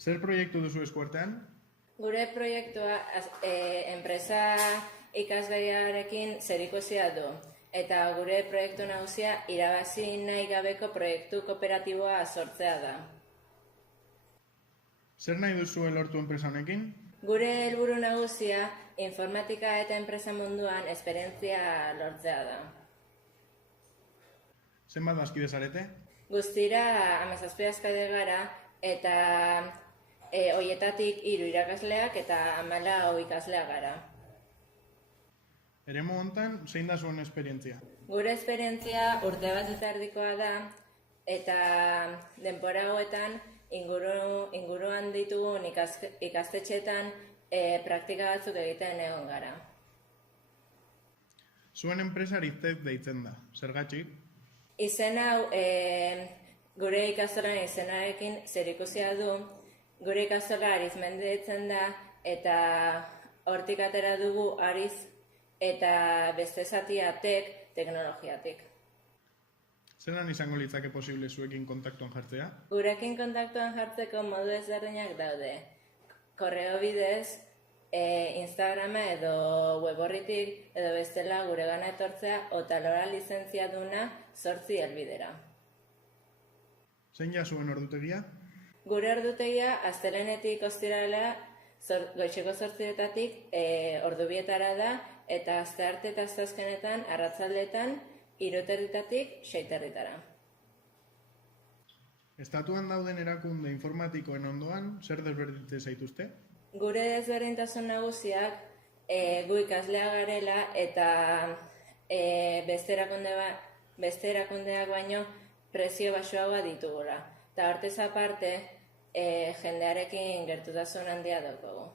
Zer proiektu duzu eskuartean? Gure proiektua enpresa ikasgaiarekin zerikusia du, eta gure proiektu nagusia irabazi nahi gabeko proiektu kooperatiboa sortzea da. Zer nahi duzu lortu enpresa honekin? Gure helburu nagusia informatika eta enpresa munduan esperientzia lortzea da. Zenbat bazkide zarete? Guztira 17 azkide gara eta hoietatik 3 irakasleak eta 14 ikasleak gara. Eremu hontan, zein da zuen esperientzia? Gure esperientzia urte bat eta erdikoa da eta denbora hauetan inguruan ditugun ikastetxeetan praktika batzuk egiten egon gara. Zuen enpresa Ariztek deitzen da, zergatik? Izen hau gure ikastolan izenarekin zerikusia du, gure ikastola Arizmendi deitzen da eta hortik atera dugu Ariz eta beste zatia teknologiatik. Zelan izango litzake posible zuekin kontaktuan jartzea? Gurekin kontaktuan jartzeko modu ezberdinak daude. Korreo bidez, Instagrama edo weborritik edo bestela guregana etortzea otalora lizentziaduna 8 helbidera. Zein ja zuen ordutegia? Gure ordutegia astelehenetik ostiralera goizeko 8etatik ordubietara da eta astearte eta asteazkenetan arratsaldetan 3:30 6:30. Estatuan dauden erakunde informatikoen ondoan, zer desberdintze zaituzte? Gure desberdintasun nagusiak gu ikaslea garela eta beste erakundeak baino prezio baxuagoa ditugula. Eta hortez aparte, jendearekin gertutasun handia daukagu.